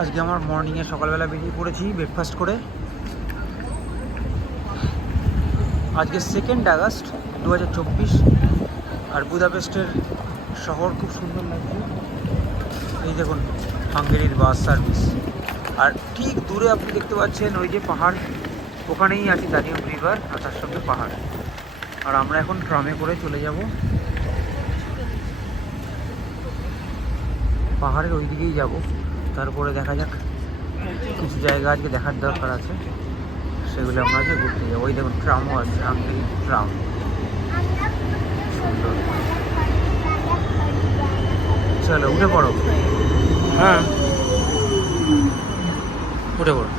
আজকে আমার মর্নিংয়ে সকালবেলা বেরিয়ে পড়েছি ব্রেকফাস্ট করে। আজকে 2 আগস্ট 2024। আর বুদাপেস্টের শহর খুব সুন্দর লাগছে। এই দেখুন হাঙ্গেরির বাস সার্ভিস। আর ঠিক দূরে আপনি দেখতে পাচ্ছেন ওই যে পাহাড়, ওখানেই আছে দানিউব রিভার আর তার সঙ্গে পাহাড়। আর আমরা এখন ট্রামে করে চলে যাব পাহাড়ের ওই দিকেই যাব। তারপরে দেখা যাক, কিছু জায়গা আজকে দেখার দরকার আছে, সেগুলো আমরা যে ঘুরতে যাবো। ওই দেখুন ট্রামও আছে, হাঙ্গেরি ট্রাম, সুন্দর। চলো উঠে পড়ো। হ্যাঁ উঠে পড়ো।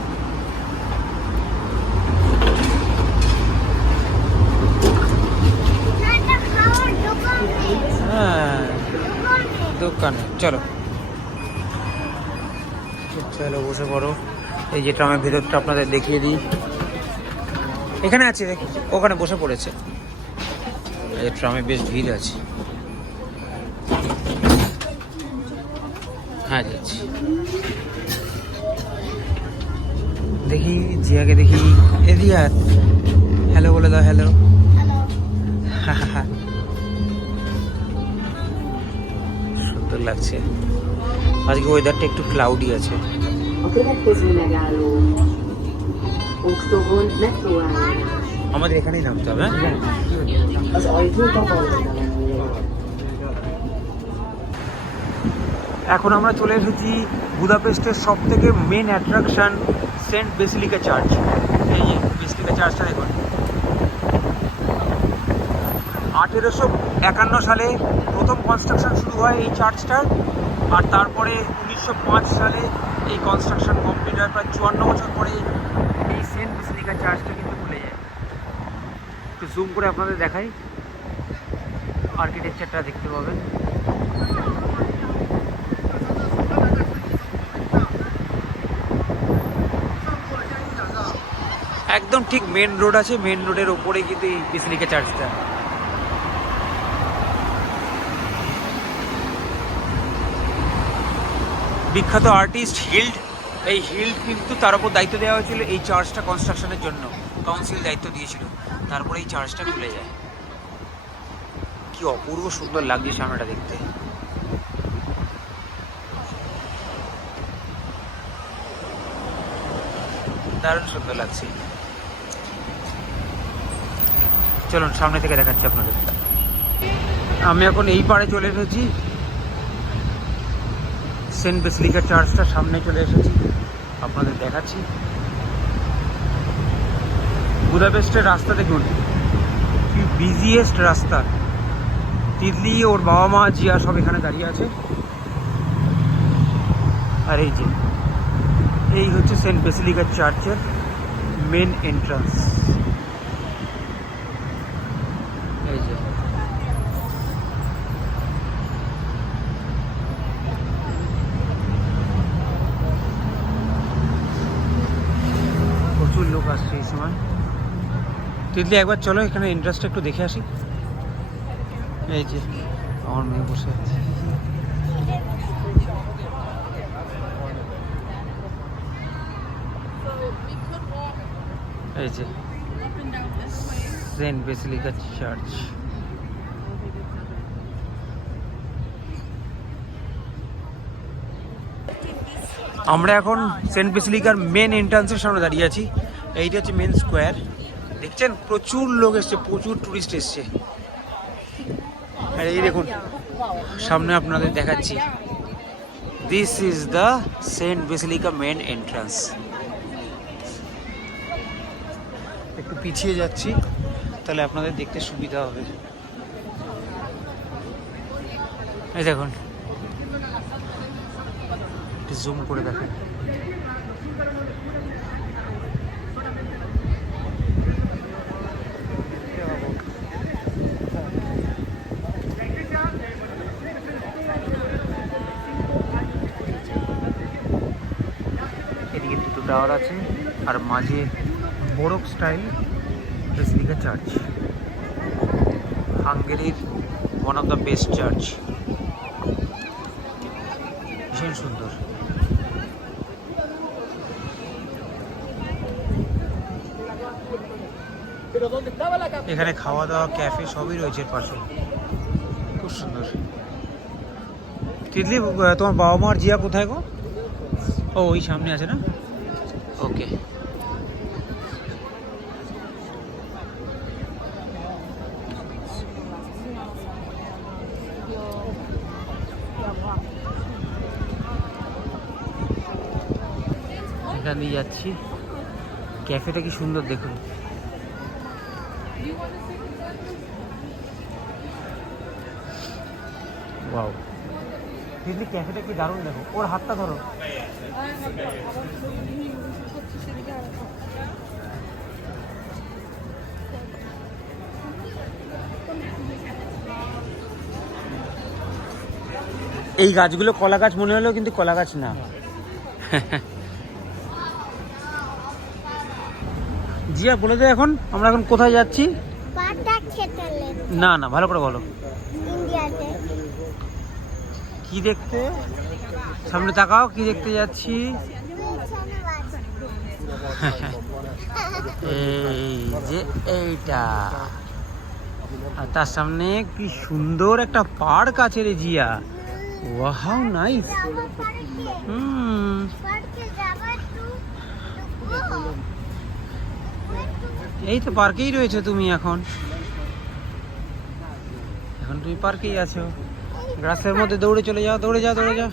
হ্যাঁ দোকানে চলো চলো বসে পড়ো। এই যে ট্রামের ভেতরটা আপনাদের দেখিয়ে দিই, এখানে আছে ওখানে বসে পড়েছে। এই ট্রামে বেশ ভিড় আছে। হ্যাঁ যাচ্ছি, দেখি জিয়াকে দেখি। এদিয়া হ্যালো বলে দাও। হ্যালো। সুন্দর লাগছে। আজকে ওয়েদারটা একটু ক্লাউডি আছে। আমাদের এখানেই নামতে হবে। এখন আমরা চলে এসেছি বুদাপেস্টের সব থেকে main attraction Saint Basilica church. এই যে বেসিলিকা চার্চটা দেখুন, 1851 সালে প্রথম কনস্ট্রাকশন শুরু হয় এই চার্চটার। আর তারপরে 1905 সালে এই কনস্ট্রাকশন কমপ্লিট হয়। প্রায় 54 বছর পরে এই সেন্ট বেসিলিকা চার্চটা কিন্তু খুলে যায়। একটু জুম করে আপনাদের দেখাই, আর্কিটেকচারটা দেখতে পাবেন। একদম ঠিক মেন রোড আছে, মেন রোডের ওপরে কিন্তু এই বেসিলিকা চার্চটা। বিখ্যাত আর্টিস্ট হিল্ড, এই হিল্ড কিন্তু তার উপর দায়িত্ব দেওয়া হয়েছিল এই চার্চটা কনস্ট্রাকশনের জন্য, কাউন্সিল দায়িত্ব দিয়েছিল। তারপরে এই চার্চটা খুলে যায়। কি অপূর্ব সুন্দর লাগছে সামনেটা দেখতে। দারুণ সুন্দর লাগছে। চলুন সামনে থেকে দেখাচ্ছি আপনাদের। আমি এখন এই পাড়ে চলে এসেছি, সেন্ট বেসিলিকা চার্চটা সামনে চলে এসেছি, আপনাদের দেখাচ্ছি। বুদাপেস্টের রাস্তা দেখুন, কি বিজিয়েস্ট রাস্তা। তিতলি, ওর বাবা মা, জিয়া সব এখানে দাঁড়িয়ে আছে। আর এই হচ্ছে সেন্ট বেসিলিকা চার্চের মেন এন্ট্রান্স। এই যে প্রচুর লোক আসছে এই সময়। তিতলি একবার চলো এখানে এন্ট্রান্সটা একটু দেখে আসি। এই যে আমার মেয়ে বসে আছে। এই যে সেন্ট বেসিলিকা চার্চ। আমরা এখন সেন্ট বেসিলিকার মেন এন্ট্রান্সের সামনে দাঁড়িয়ে আছি। এইটা হচ্ছে মেন স্কোয়ার, দেখছেন প্রচুর লোক এসছে, প্রচুর টুরিস্ট এসছে। আর এই দেখুন সামনে আপনাদের দেখাচ্ছি, this is the Saint Basilica main entrance. একটু পিছিয়ে যাচ্ছি তাহলে আপনাদের দেখতে সুবিধা হবে। এই দেখুন, জুম করে দেখেন। এদিকে দুটো টাওয়ার আছে আর মাঝে বরফ স্টাইল বেসিলিকা চার্চ, হাঙ্গেরির one of the best church. ভীষণ সুন্দর। এখানে খাওয়া দাওয়া ক্যাফে সবই রয়েছে এর পাশে, খুব সুন্দর। তিতলি, তোমার বাবা মার জিয়া কোথায় গো? ও ওই সামনে আছে না, ওকে। এখান দিয়ে যাচ্ছি, ক্যাফেটা কি সুন্দর দেখুন। ওয়াও, দিদি ক্যাফেটা কি দারুণ, দেখো ওর হাতটা ধরো। এই গাছগুলো কলা গাছ মনে হলেও কিন্তু কলা গাছ না। জিয়া বলে দে, এখন আমরা এখন কোথায় যাচ্ছি? না না, ভালো করে বলো। কি দেখতে? সামনে তাকাও, কি দেখতে যাচ্ছি? এই যে এইটা, আর তার সামনে কি সুন্দর একটা পার্ক আছে রে জিয়া। Wow, nice. এই তো পার্কেই রয়েছে তুমি এখন তুমি পার্কেই আছো। গ্রাসের মধ্যে দৌড়ে চলে যাও, দৌড়ে যাও, দৌড়ে যাও।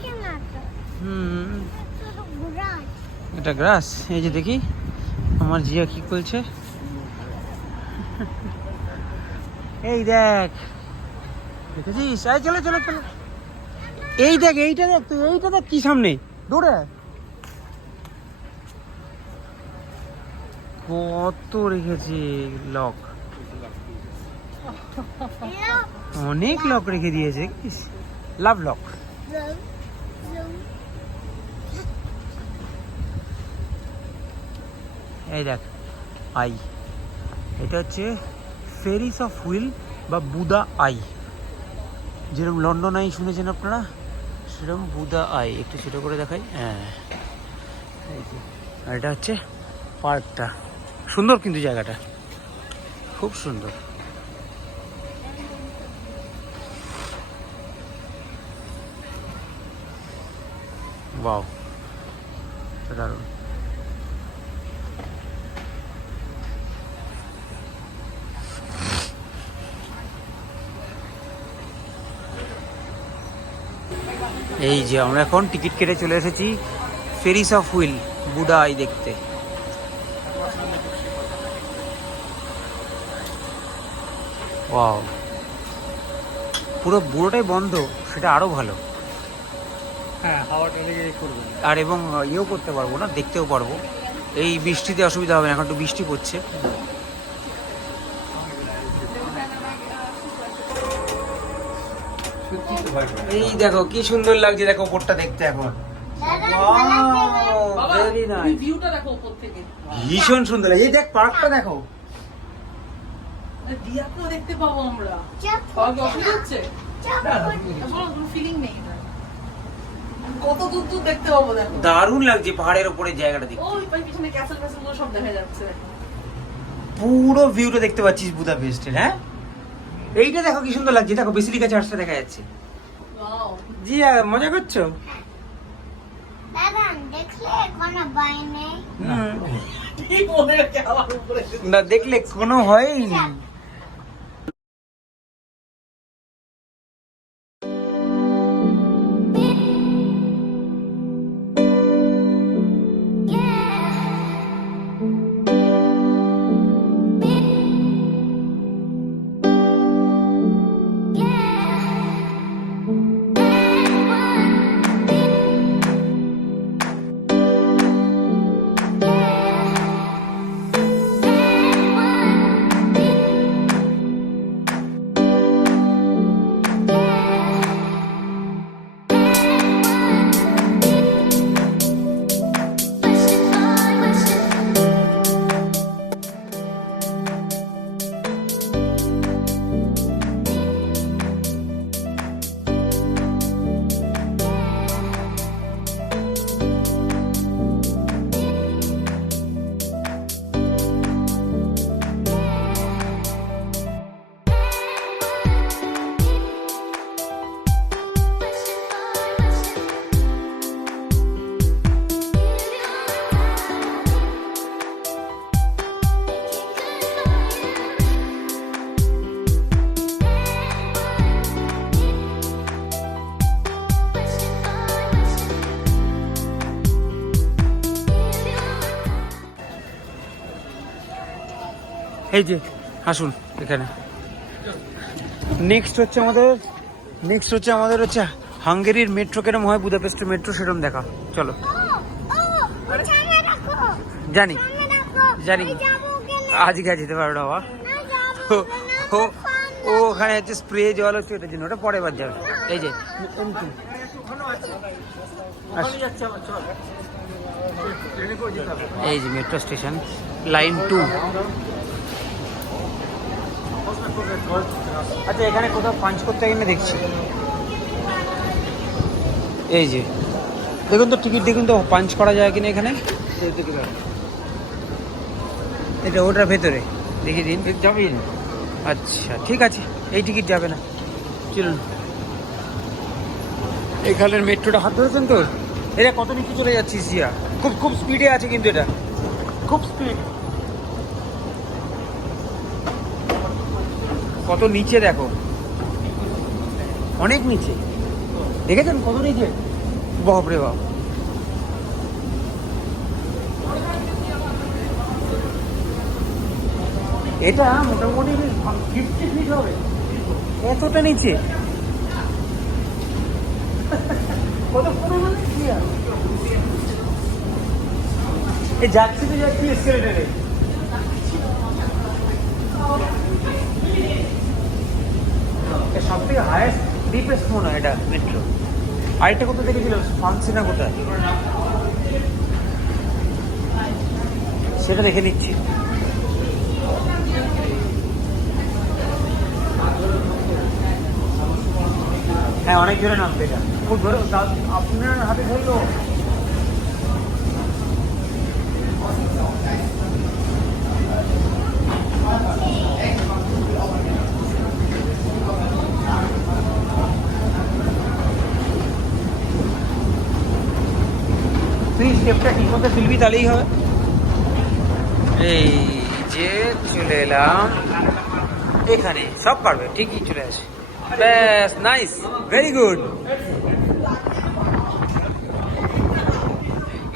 এটা গ্রাস। এই যে দেখি আমার জিয়া কি করছে। এই দেখ, দেখেছিস? এই চলো চলো চলো, এই দেখ, এইটা দেখ তুই, এইটা দেখ কি সামনে, দৌড়ে। কত রেখেছে লক, অনেক লক রেখে দিয়েছে, লাভ লক। এই দেখ আই, এটা হচ্ছে ফেরিস অফ হুইল বা বুদা আই। যেরকম লন্ডন আই শুনেছেন আপনারা, সেরকম বুদা আই। একটু ছোটো করে দেখাই, হ্যাঁ। আর এটা হচ্ছে পার্কটা, সুন্দর কিন্তু জায়গাটা খুব সুন্দর। ওয়াও, দারুণ। এই যে আমরা এখন টিকিট কেটে চলে এসেছি Ferris of wheel Buda I দেখতে। ওয়াও, পুরো বুড়োটাই বন্ধ, সেটা আরো ভালো। হ্যাঁ, হাওয়াটা লেগে করবো, আর এবং ইয়েও করতে পারবো না, দেখতেও পারবো। এই বৃষ্টিতে অসুবিধা হবে না, এখন একটু বৃষ্টি পড়ছে। এই দেখো কি সুন্দর লাগছে, দেখো উপরটা দেখতে এখন। ভীষণ সুন্দর, এই দেখ পার্কটা দেখো। দেখতে পাবো আমরা, কত দূর দূর দেখতে পাবো, দেখো দারুণ লাগছে পাহাড়ের উপরে জায়গাটা দেখতে। ওই পিছনে ক্যাসেল ফ্যাসেল গুলো সব দেখা যাচ্ছে, পুরো ভিউটা দেখতে পাচ্ছিস বুদাপেস্টের। হ্যাঁ, এইটা দেখো কি সুন্দর লাগছে, দেখো বেসিলিকা চার্চটা দেখা যাচ্ছে। জি, মজা করছো? না দেখলে কোনো হয়ই না। এই যে আসুন এখানে। নেক্সট হচ্ছে আমাদের হচ্ছে হাঙ্গেরির মেট্রো কেরম হয়, বুদাপেস্টের মেট্রো সেরকম দেখা। চলো জানি আজকে যেতে পারো না বাবা। ও ওখানে হচ্ছে স্প্রে জল হচ্ছে ওটার জন্য, ওটা পরে বার যাবে। এই যে এই যে মেট্রো স্টেশন লাইন 2। আচ্ছা এখানে কোথাও পাঞ্চ করতে গেলে দেখছি, এই যে দেখুন তো টিকিট দেখুন তো পাঞ্চ করা যায় কিনা এখানে। এটা ওটার ভেতরে দেখিয়ে দিন, যাবেন? আচ্ছা ঠিক আছে, এই টিকিট যাবে না, চলুন। এখানের মেট্রোটা হাত ধরেছেন তো, এটা কত নিচে চলে যাচ্ছে জিয়া, খুব স্পিডে আছে কিন্তু এটা খুব স্পিড। কত নিচে দেখো, অনেক নিচে, দেখেছেন কত নিচে, বাপরে বাপ। এটা মোটামুটি 50 ফিট হবে, এতটা নিচে। যাচ্ছি তো যাচ্ছি এসকেলেটারে। সব থেকে হায়েস্ট ডিপেস্ট মনে হয় এটা মেট্রো। আরেকটা কোথাও দেখেছিল ফান্সি না কোথায়, সেটা দেখে নিচ্ছি। হ্যাঁ অনেক জোরে নামবে এটা, খুব ধরে আপনার হাতে ধরলো। তুই স্টেপটা ঠিক মতো তুলবি তাহলেই হবে। এই যে চলে এলাম এখানে, সব পারবে ঠিকই চলে আসে, ব্যাস নাইস, ভেরি গুড।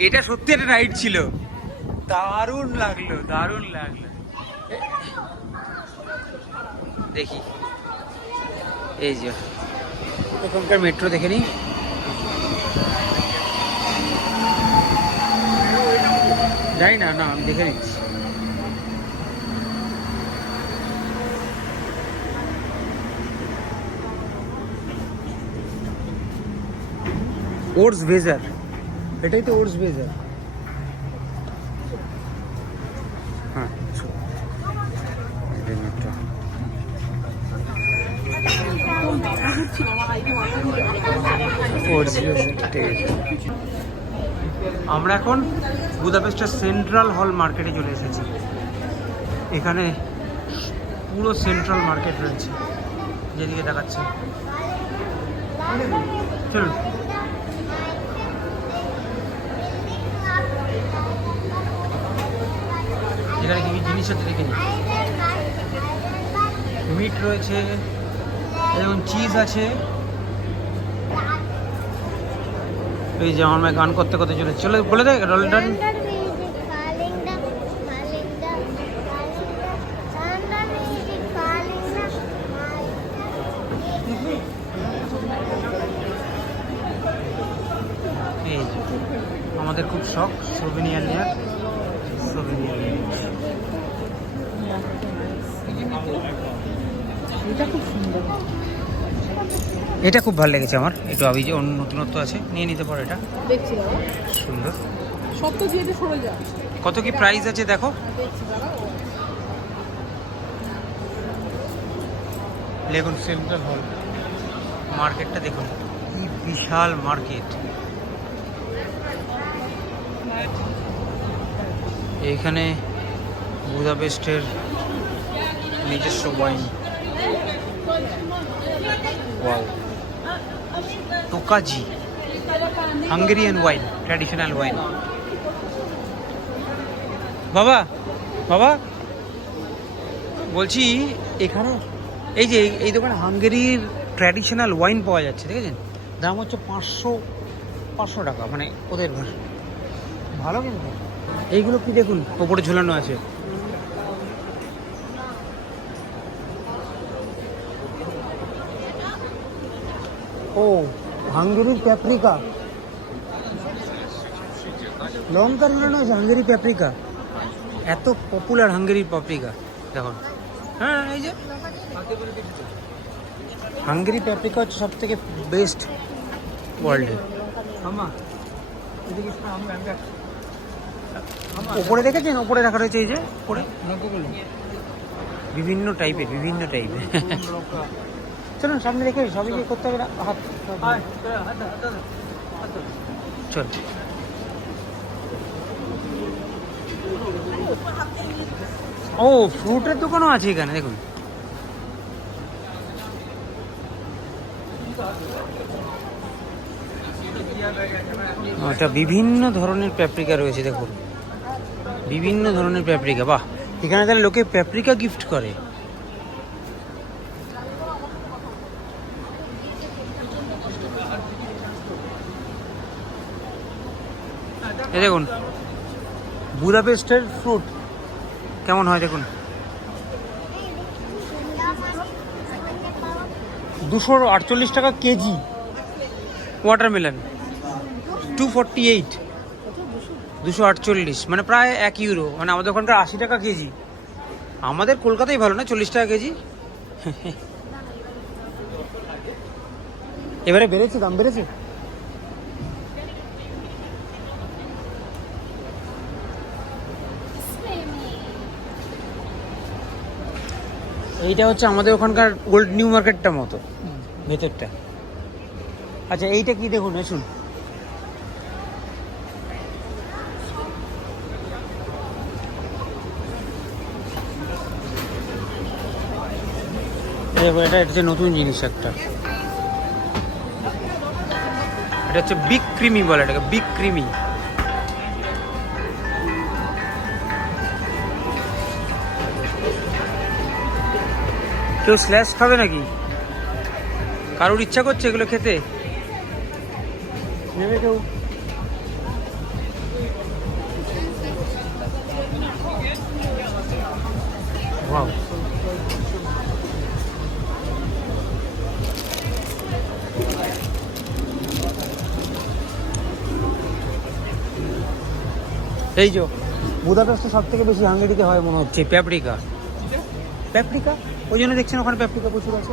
এটা সত্যি একটা রাইড ছিল, দারুণ লাগলো। দেখি এই যে এখানকার মেট্রো দেখে নি, জানি না আমি দেখে নিচ্ছি। ওর্স ভেজার, এটাই তো ওর্স ভেজার। হ্যাঁ মেট্রো আমরা এখন বুদাপেস্টের সেন্ট্রাল হল মার্কেটে চলে এসেছি। এখানে পুরো সেন্ট্রাল মার্কেট রয়েছে, যেদিকে দেখাচ্ছে। চলুন এখানে কি জিনিস আছে দেখে নিই। মিট রয়েছে, যেমন চিজ আছে। এই যে আমার গান করতে চলে বলে দেয় রোলডন। এই যে আমাদের খুব শখ সোভেনিয়ার নেওয়ার, এটা খুব ভালো লেগেছে আমার, একটু আবি যে অন্য নতুনত্ব আছে, নিয়ে নিতে পারো। এটা দেখছি সুন্দর, সত্য দিয়ে সরে যা। কত কি প্রাইস আছে দেখো। দেখুন সেন্ট্রাল হল মার্কেটটা দেখুন, কি বিশাল মার্কেট। এইখানে বুদাপেস্টের নিজস্ব wine, wow, Tokaji Hungarian wine, traditional wine. বাবা বলছি এখানে এই যে এই দোকানে হাঙ্গেরির ট্র্যাডিশনাল ওয়াইন পাওয়া যাচ্ছে, দেখেছেন? দাম হচ্ছে 500 টাকা, মানে ওদের ভালো। কিন্তু এইগুলো কি দেখুন ওপরে ঝুলানো আছে, হাঙ্গেরির প্যাপ্রিকা, লঙ্কার মনে হয় হাঙ্গেরি প্যাপ্রিকা, এত পপুলার হাঙ্গেরির পাপ্রিকা দেখুন। হ্যাঁ এই যে হাঙ্গেরি প্যাপ্রিকা হচ্ছে সব থেকে বেস্ট ওয়ার্ল্ডে। ওপরে দেখেছেন, ওপরে রাখা রয়েছে এই যে ওপরে বিভিন্ন টাইপের চলুন সামনে রেখে সবই যে করতে হবে না, হাত চল। ও ফ্রুটের দোকানও আছে এখানে দেখুন। আচ্ছা বিভিন্ন ধরনের প্যাপ্রিকা রয়েছে দেখুন, বিভিন্ন ধরনের প্যাপ্রিকা। বাহ, এখানে তাহলে লোকে প্যাপ্রিকা গিফট করে। এই দেখুন বুদাপেস্টের ফ্রুট কেমন হয় দেখুন, 248 টাকা কেজি। ওয়াটারমেলন 248, 248 মানে প্রায় 1 ইউরো, মানে আমাদের ওখানকার 80 টাকা কেজি। আমাদের কলকাতায় ভালো না, 40 টাকা কেজি। এবারে বেড়েছে, দাম বেড়েছে। এইটা হচ্ছে আমাদের ওখানকার ওল্ড নিউ মার্কেটটার মতো ভেতরটা। আচ্ছা এইটা কি দেখুন, শুন এটা হচ্ছে নতুন জিনিস একটা, এটা হচ্ছে বিগ ক্রিমি বলে এটাকে, বিগ ক্রিমি। কেউ স্ল্যাশ খাবে নাকি? কারোর ইচ্ছা করছে এগুলো খেতে? নেবে কেউ? ওয়াও, এই যে বুদাপেস্টে সব থেকে বেশি হাঙ্গেরিতে হয় মনে হচ্ছে প্যাপ্রিকা। প্যাপ্রিকা ওই জন্য দেখছেন ওখানে প্যাপ্রিকা প্রচুর আছে।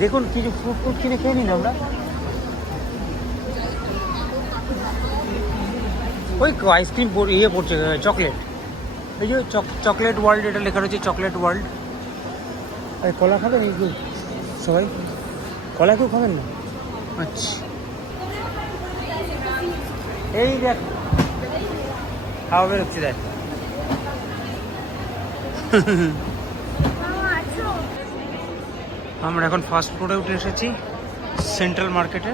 দেখুন কিছু ফ্রুট কিনে খেয়ে নিন আমরা। ওই আইসক্রিম ইয়ে পড়ছে, চকলেট, এই যে চকলেট ওয়ার্ল্ড, এটা লেখা রয়েছে চকলেট ওয়ার্ল্ড। এই কলা খাবেন এই সবাই? কলা কেউ খাবেন না? আচ্ছা এই দেখ খাওয়া বেরোচ্ছে দেখ। আমরা এখন ফাস্ট ফুডে উঠে এসেছি সেন্ট্রাল মার্কেটে,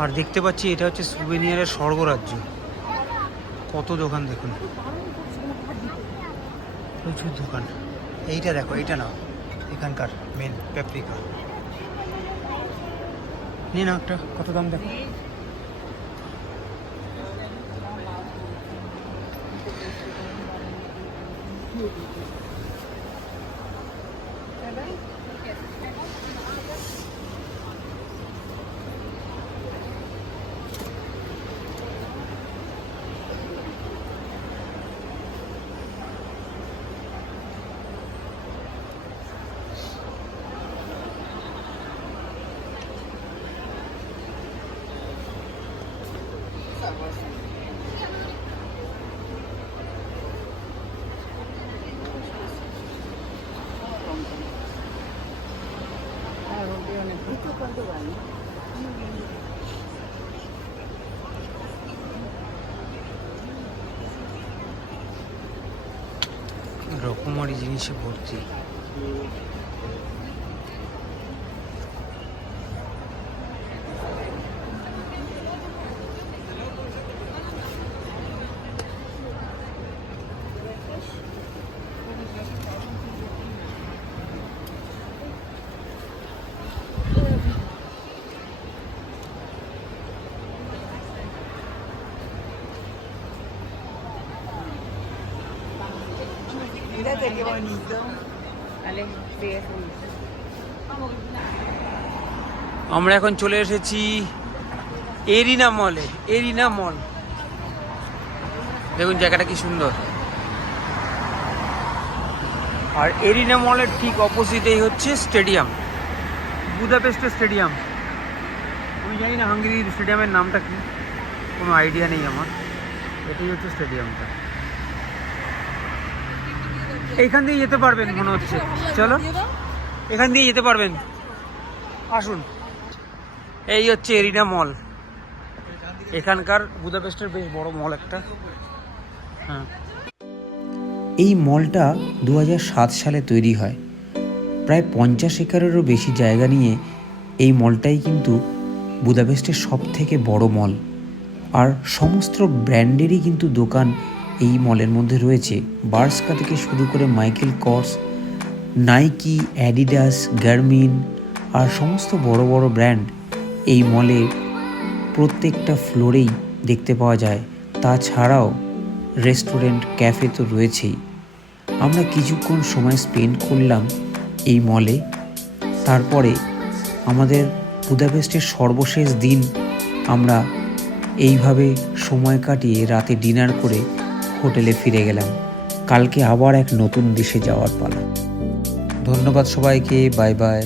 আর দেখতে পাচ্ছি এটা হচ্ছে সুভেনিয়ারের স্বর্গরাজ্য। কত দোকান দেখুন, প্রচুর দোকান। এইটা দেখো, এইটা না এখানকার মেন প্যাপ্রিকা, নিয়ে নাও একটা, কত দাম দেখো। রকমারি জিনিসে ভর্তি। Fíjate qué bonito. Vale, sí, es un... আমরা এখন চলে এসেছি এরিনা মলে। এরিনা মল দেখুন জায়গাটা কি সুন্দর। আর এরিনা মলের ঠিক অপোজিটেই হচ্ছে স্টেডিয়াম, বুদাপেস্টের স্টেডিয়াম। আমি জানি না হাঙ্গেরির স্টেডিয়ামের নামটা কি, কোনো আইডিয়া নেই আমার। এটাই হচ্ছে স্টেডিয়ামটা। এইখান দিয়ে যেতে পারবেন মনে হচ্ছে, চলো এখান দিয়ে যেতে পারবেন, আসুন। এই হচ্ছে এরিনা মল, এখানকার বুদাপেস্টের বেশ বড় মল একটা। হ্যাঁ, এই মলটা 2007 সালে তৈরি হয়। প্রায় 50 একরেরও বেশি জায়গা নিয়ে এই মলটাই কিন্তু বুদাপেস্টের সব থেকে বড় মল। আর সমস্ত ব্র্যান্ডেরই কিন্তু দোকান এই মলের মধ্যে রয়েছে। বার্সকা থেকে শুরু করে Michael Kors, Nike, Adidas, Garmin আর সমস্ত বড় বড় ব্র্যান্ড এই মলে প্রত্যেকটা ফ্লোরেই দেখতে পাওয়া যায়। তাছাড়াও রেস্টুরেন্ট, ক্যাফে তো রয়েছেই। আমরা কিছুক্ষণ সময় স্পেন্ড করলাম এই মলে। তারপরে আমাদের বুদাপেস্টের সর্বশেষ দিন আমরা এইভাবে সময় কাটিয়ে রাতে ডিনার করে হোটেলে ফিরে গেলাম। কালকে আবার এক নতুন দেশে যাওয়ার পালা। ধন্যবাদ সবাইকে, বাই বাই।